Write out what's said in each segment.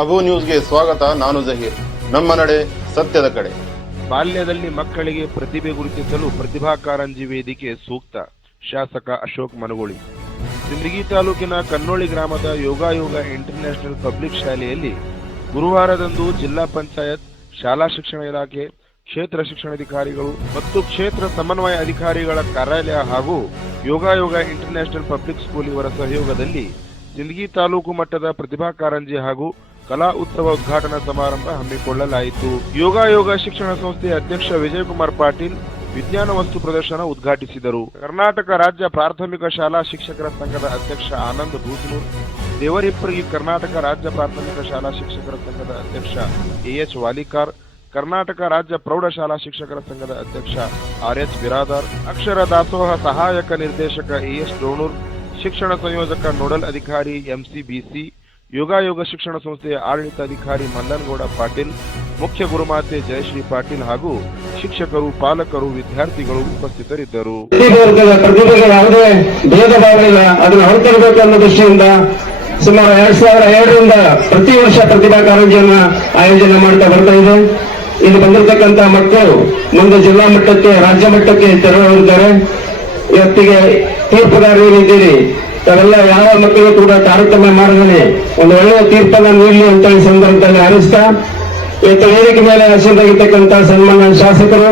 ಅಬು ನ್ಯೂಸ್ಗೆ ಸ್ವಾಗತ. ನಾನು ಜಹೀರ್. ನಮ್ಮ ನಡೆ ಸತ್ಯದ ಕಡೆ. ಬಾಲ್ಯದಲ್ಲಿ ಮಕ್ಕಳಿಗೆ ಪ್ರತಿಭೆ ಗುರುತಿಸಲು ಪ್ರತಿಭಾ ಕಾರಂಜಿ ವೇದಿಕೆ ಸೂಕ್ತ. ಶಾಸಕ ಅಶೋಕ್ ಮನಗೋಳಿ. ಸಿಂದಗಿ ತಾಲೂಕಿನ ಕನ್ನೋಳಿ ಗ್ರಾಮದ ಯೋಗ ಇಂಟರ್ನ್ಯಾಷನಲ್ ಪಬ್ಲಿಕ್ ಶಾಲೆಯಲ್ಲಿ ಗುರುವಾರದಂದು ಜಿಲ್ಲಾ ಪಂಚಾಯತ್, ಶಾಲಾ ಶಿಕ್ಷಣ ಇಲಾಖೆ, ಕ್ಷೇತ್ರ ಶಿಕ್ಷಣಾಧಿಕಾರಿಗಳು ಮತ್ತು ಕ್ಷೇತ್ರ ಸಮನ್ವಯ ಅಧಿಕಾರಿಗಳ ಕಾರ್ಯಾಲಯ ಹಾಗೂ ಯೋಗ ಇಂಟರ್ನ್ಯಾಷನಲ್ ಪಬ್ಲಿಕ್ ಸ್ಕೂಲ್ ಇವರ ಸಹಯೋಗದಲ್ಲಿ ಸಿಂದಗಿ ತಾಲೂಕು ಮಟ್ಟದ ಪ್ರತಿಭಾ ಕಾರಂಜಿ ಹಾಗೂ ಕಲಾ ಉತ್ಸವ ಉದ್ಘಾಟನಾ ಸಮಾರಂಭ ಹಮ್ಮಿಕೊಳ್ಳಲಾಯಿತು. ಯೋಗ ಶಿಕ್ಷಣ ಸಂಸ್ಥೆಯ ಅಧ್ಯಕ್ಷ ವಿಜಯಕುಮಾರ್ ಪಾಟೀಲ್ ವಿಜ್ಞಾನ ವಸ್ತು ಪ್ರದರ್ಶನ ಉದ್ಘಾಟಿಸಿದರು. ಕರ್ನಾಟಕ ರಾಜ್ಯ ಪ್ರಾಥಮಿಕ ಶಾಲಾ ಶಿಕ್ಷಕರ ಸಂಘದ ಅಧ್ಯಕ್ಷ ಆನಂದ್ ಭೂಸನೂರ್, ದೇವರಿಪ್ಪರಿಗೆ ಕರ್ನಾಟಕ ರಾಜ್ಯ ಪ್ರಾಥಮಿಕ ಶಾಲಾ ಶಿಕ್ಷಕರ ಸಂಘದ ಅಧ್ಯಕ್ಷ ಎಎಚ್ ವಾಲಿಕಾರ್, ಕರ್ನಾಟಕ ರಾಜ್ಯ ಪ್ರೌಢಶಾಲಾ ಶಿಕ್ಷಕರ ಸಂಘದ ಅಧ್ಯಕ್ಷ ಆರ್ಎಚ್ ಬಿರಾದಾರ್, ಅಕ್ಷರ ದಾಸೋಹ ಸಹಾಯಕ ನಿರ್ದೇಶಕ ಎಎಸ್ ಡೋಣೂರ್, ಶಿಕ್ಷಣ ಸಂಯೋಜಕ ನೋಡಲ್ ಅಧಿಕಾರಿ ಎಂಸಿಬಿಸಿ, ಯೋಗ ಶಿಕ್ಷಣ ಸಂಸ್ಥೆಯ ಆಡಳಿತಾಧಿಕಾರಿ ಮಲ್ಲನಗೌಡ ಪಾಟೀಲ್, ಮುಖ್ಯ ಗುರುಮಾತೆ ಜಯಶ್ರೀ ಪಾಟೀಲ್ ಹಾಗೂ ಶಿಕ್ಷಕರು, ಪಾಲಕರು, ವಿದ್ಯಾರ್ಥಿಗಳು ಉಪಸ್ಥಿತರಿದ್ದರು. ಪ್ರತಿಭೆಗೆ ಯಾವುದೇ ಭೇದ ಭಾವ ಇಲ್ಲ, ಅದನ್ನು ಹೊರತರಬೇಕು ಅನ್ನೋ ದೃಷ್ಟಿಯಿಂದ ಸುಮಾರು 2002ರಿಂದ ಪ್ರತಿ ವರ್ಷ ಪ್ರತಿಭಾ ಕಾರಂಜಿಯನ್ನ ಆಯೋಜನೆ ಮಾಡ್ತಾ ಬರ್ತಾ ಇದೆ. ಇಲ್ಲಿ ಬಂದಿರತಕ್ಕಂತ ಮಕ್ಕಳು ಮುಂದೆ ಜಿಲ್ಲಾ ಮಟ್ಟಕ್ಕೆ, ರಾಜ್ಯ ಮಟ್ಟಕ್ಕೆ ತೆರಳಿದ್ದಾರೆ. ಇವತ್ತಿಗೆ ತೀರ್ಪುದಾರರಿದ್ದೀರಿ, ತಾವೆಲ್ಲ ಯಾವ ಮಕ್ಕಳಿಗೂ ಕೂಡ ತಾರತಮ್ಯ ಮಾಡದೇ ಒಂದು ಒಳ್ಳೆಯ ತೀರ್ಪನ್ನ ನೀಡಲಿ ಅಂತ ಈ ಸಂದರ್ಭದಲ್ಲಿ ಹಾರೈಸ್ತಾ, ಇವತ್ತು ವೇದಿಕೆ ಮೇಲೆ ಹಸಿರಾಗಿರ್ತಕ್ಕಂಥ ಸನ್ಮಾನ್ಯ ಶಾಸಕರು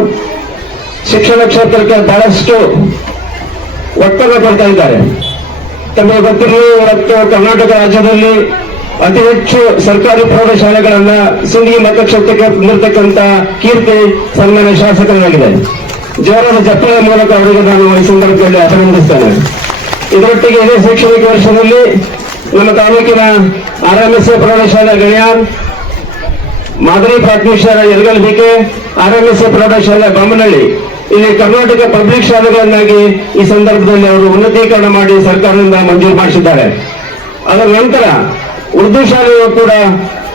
ಶಿಕ್ಷಣ ಕ್ಷೇತ್ರಕ್ಕೆ ಬಹಳಷ್ಟು ಒತ್ತಡ ಕೊಡ್ತಾ ಇದ್ದಾರೆ. ತಮಗೆ ಗೊತ್ತಿರಲಿ, ಇವತ್ತು ಕರ್ನಾಟಕ ರಾಜ್ಯದಲ್ಲಿ ಅತಿ ಹೆಚ್ಚು ಸರ್ಕಾರಿ ಪ್ರೌಢಶಾಲೆಗಳನ್ನ ಸಿಂದಗಿ ಮತಕ್ಷೇತ್ರಕ್ಕೆ ತಂದಿರತಕ್ಕಂಥ ಕೀರ್ತಿ ಸನ್ಮಾನ್ಯ ಶಾಸಕರಾಗಿದೆ. ಜೋರಾದ ಚಪ್ಪಾಳೆ ಮೂಲಕ ಅವರಿಗೆ ನಾನು ಈ ಸಂದರ್ಭದಲ್ಲಿ ಅಭಿನಂದಿಸ್ತೇನೆ. ಇದರೊಟ್ಟಿಗೆ ಇದೇ ಶೈಕ್ಷಣಿಕ ವರ್ಷದಲ್ಲಿ ನಮ್ಮ ತಾಲೂಕಿನ RMSA ಪ್ರೌಢಶಾಲೆ ಗಣ್ಯಾನ್, ಮಾದರಿ ಪ್ರಾಥಮಿಕ ಶಾಲೆ ಯರಗಲ್ಬಿಕೆ, RMSA ಪ್ರೌಢಶಾಲೆ ಬೊಮ್ಮನಹಳ್ಳಿ, ಇಲ್ಲಿ ಕರ್ನಾಟಕ ಪಬ್ಲಿಕ್ ಶಾಲೆಗಳನ್ನಾಗಿ ಈ ಸಂದರ್ಭದಲ್ಲಿ ಅವರು ಉನ್ನತೀಕರಣ ಮಾಡಿ ಸರ್ಕಾರದಿಂದ ಮಂಜೂರು ಮಾಡಿಸಿದ್ದಾರೆ. ಅದರ ನಂತರ ಉರ್ದು ಶಾಲೆಯು ಕೂಡ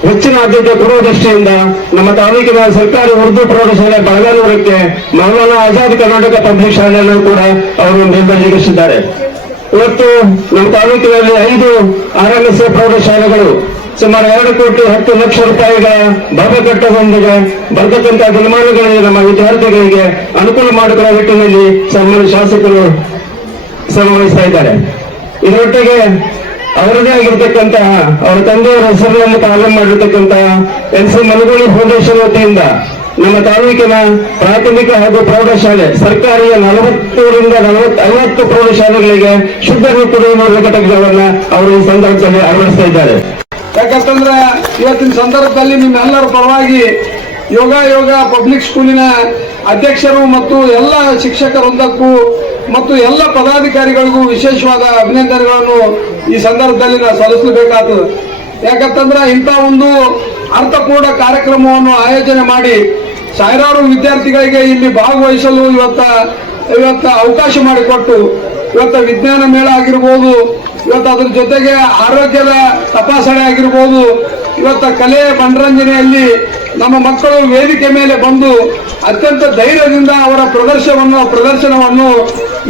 ಹೆಚ್ಚಿನ ಆದ್ಯತೆ ಕೊಡುವ ದೃಷ್ಟಿಯಿಂದ ನಮ್ಮ ತಾಲೂಕಿನ ಸರ್ಕಾರಿ ಉರ್ದು ಪ್ರೌಢಶಾಲೆ ಬೆಳಗಾನೂರಕ್ಕೆ ಮೌಲಾನಾ ಆಜಾದ್ ಕರ್ನಾಟಕ ಪಬ್ಲಿಕ್ ಶಾಲೆಯನ್ನು ಕೂಡ ಅವರು ಮೇಲ್ದರ್ಜೆಗೇರಿಸಿದ್ದಾರೆ. ಇವತ್ತು ನಮ್ಮ ತಾಲೂಕಿನಲ್ಲಿ 5 RMSA ಪ್ರೌಢಶಾಲೆಗಳು ಸುಮಾರು 2,10,00,000 ರೂಪಾಯಿಗಳ ಭಾವಕಟ್ಟದೊಂದಿಗೆ ಬರ್ತಕ್ಕಂಥ ದಿನಮಾನಗಳಿಗೆ ನಮ್ಮ ವಿದ್ಯಾರ್ಥಿಗಳಿಗೆ ಅನುಕೂಲ ಮಾಡಿಕೊಳ್ಳುವ ನಿಟ್ಟಿನಲ್ಲಿ ಸನ್ಮಾನ್ಯ ಶಾಸಕರು ಶ್ರಮವಹಿಸ್ತಾ ಇದ್ದಾರೆ. ಇದರೊಟ್ಟಿಗೆ ಅವರದೇ ಆಗಿರ್ತಕ್ಕಂತಹ ಅವರ ತಂದೆಯವರ ಹೆಸರಿನಲ್ಲಿ ಪ್ರಾರಂಭ ಮಾಡಿರ್ತಕ್ಕಂತಹ NC ಮನಗೋಳಿ ಫೌಂಡೇಶನ್ ವತಿಯಿಂದ ನಮ್ಮ ತಾಲೂಕಿನ ಪ್ರಾಥಮಿಕ ಹಾಗೂ ಪ್ರೌಢಶಾಲೆ ಸರ್ಕಾರಿಯ 40ರಿಂದ 50 ಪ್ರೌಢಶಾಲೆಗಳಿಗೆ ಶುದ್ಧ ನೀರು ಕುಡಿಯುವ ಘಟಕಗಳನ್ನ ಅವರು ಈ ಸಂದರ್ಭದಲ್ಲಿ ಅಳವಡಿಸ್ತಾ ಇದ್ದಾರೆ. ಯಾಕಂತಂದ್ರೆ ಇವತ್ತಿನ ಸಂದರ್ಭದಲ್ಲಿ ನಿಮ್ಮೆಲ್ಲರ ಪರವಾಗಿ ಯೋಗ ಪಬ್ಲಿಕ್ ಸ್ಕೂಲಿನ ಅಧ್ಯಕ್ಷರು ಮತ್ತು ಎಲ್ಲ ಶಿಕ್ಷಕ ವೃಂದಕ್ಕೂ ಮತ್ತು ಎಲ್ಲ ಪದಾಧಿಕಾರಿಗಳಿಗೂ ವಿಶೇಷವಾದ ಅಭಿನಂದನೆಗಳನ್ನು ಈ ಸಂದರ್ಭದಲ್ಲಿ ನಾವು ಸಲ್ಲಿಸಬೇಕಾಗ್ತದೆ. ಯಾಕಂತಂದ್ರೆ ಇಂಥ ಒಂದು ಅರ್ಥಪೂರ್ಣ ಕಾರ್ಯಕ್ರಮವನ್ನು ಆಯೋಜನೆ ಮಾಡಿ ಸಾವಿರಾರು ವಿದ್ಯಾರ್ಥಿಗಳಿಗೆ ಇಲ್ಲಿ ಭಾಗವಹಿಸಲು ಇವತ್ತ ಅವಕಾಶ ಮಾಡಿಕೊಟ್ಟು, ಇವತ್ತು ವಿಜ್ಞಾನ ಮೇಳ ಆಗಿರ್ಬೋದು, ಇವತ್ತು ಅದ್ರ ಜೊತೆಗೆ ಆರೋಗ್ಯದ ತಪಾಸಣೆ ಆಗಿರ್ಬೋದು, ಇವತ್ತು ಕಲೆ ಮನರಂಜನೆಯಲ್ಲಿ ನಮ್ಮ ಮಕ್ಕಳು ವೇದಿಕೆ ಮೇಲೆ ಬಂದು ಅತ್ಯಂತ ಧೈರ್ಯದಿಂದ ಅವರ ಪ್ರದರ್ಶನವನ್ನು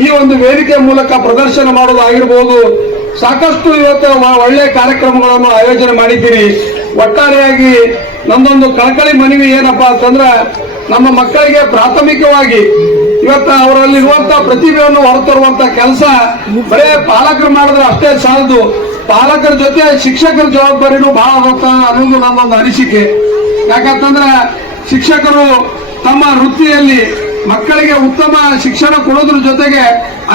ಈ ಒಂದು ವೇದಿಕೆ ಮೂಲಕ ಪ್ರದರ್ಶನ ಮಾಡೋದಾಗಿರ್ಬೋದು, ಸಾಕಷ್ಟು ಇವತ್ತು ಒಳ್ಳೆಯ ಕಾರ್ಯಕ್ರಮಗಳನ್ನು ಆಯೋಜನೆ ಮಾಡಿದ್ದೀರಿ. ಒಟ್ಟಾರೆಯಾಗಿ ನಮ್ಮದೊಂದು ಕಳಕಳಿ ಮನವಿ ಏನಪ್ಪಾ ಅಂತಂದ್ರೆ, ನಮ್ಮ ಮಕ್ಕಳಿಗೆ ಪ್ರಾಥಮಿಕವಾಗಿ ಇವತ್ತು ಅವರಲ್ಲಿರುವಂತಹ ಪ್ರತಿಭೆಯನ್ನು ಹೊರತರುವಂತ ಕೆಲಸ ಬರೇ ಪಾಲಕರು ಮಾಡಿದ್ರೆ ಅಷ್ಟೇ ಸಾಲದು, ಪಾಲಕರ ಜೊತೆ ಶಿಕ್ಷಕರ ಜವಾಬ್ದಾರಿನೂ ಬಹಳ ಆಗುತ್ತ ಅನ್ನೋದು ನನ್ನೊಂದು ಅನಿಸಿಕೆ. ಯಾಕಂತಂದ್ರೆ ಶಿಕ್ಷಕರು ತಮ್ಮ ವೃತ್ತಿಯಲ್ಲಿ ಮಕ್ಕಳಿಗೆ ಉತ್ತಮ ಶಿಕ್ಷಣ ಕೊಡೋದ್ರ ಜೊತೆಗೆ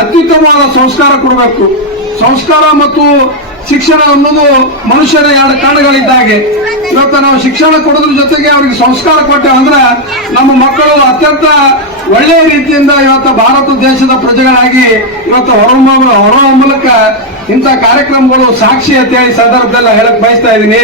ಅತ್ಯುತ್ತಮವಾದ ಸಂಸ್ಕಾರ ಕೊಡಬೇಕು. ಸಂಸ್ಕಾರ ಮತ್ತು ಶಿಕ್ಷಣ ಅನ್ನೋದು ಮನುಷ್ಯರ 2 ಕಣ್ಣುಗಳಿದ್ದಾಗೆ. ಇವತ್ತು ನಾವು ಶಿಕ್ಷಣ ಕೊಡೋದ್ರ ಜೊತೆಗೆ ಅವ್ರಿಗೆ ಸಂಸ್ಕಾರ ಕೊಟ್ಟೆ ಅಂದ್ರೆ ನಮ್ಮ ಮಕ್ಕಳು ಅತ್ಯಂತ ಒಳ್ಳೆಯ ರೀತಿಯಿಂದ ಇವತ್ತು ಭಾರತ ದೇಶದ ಪ್ರಜೆಗಳಾಗಿ ಇವತ್ತು ಹೊರ ಮೂಲಕ ಇಂಥ ಕಾರ್ಯಕ್ರಮಗಳು ಸಾಕ್ಷಿ ಅಂತ ಹೇಳಿ ಸಂದರ್ಭದಲ್ಲಿ ಹೇಳಕ್ ಬಯಸ್ತಾ ಇದ್ದೀನಿ.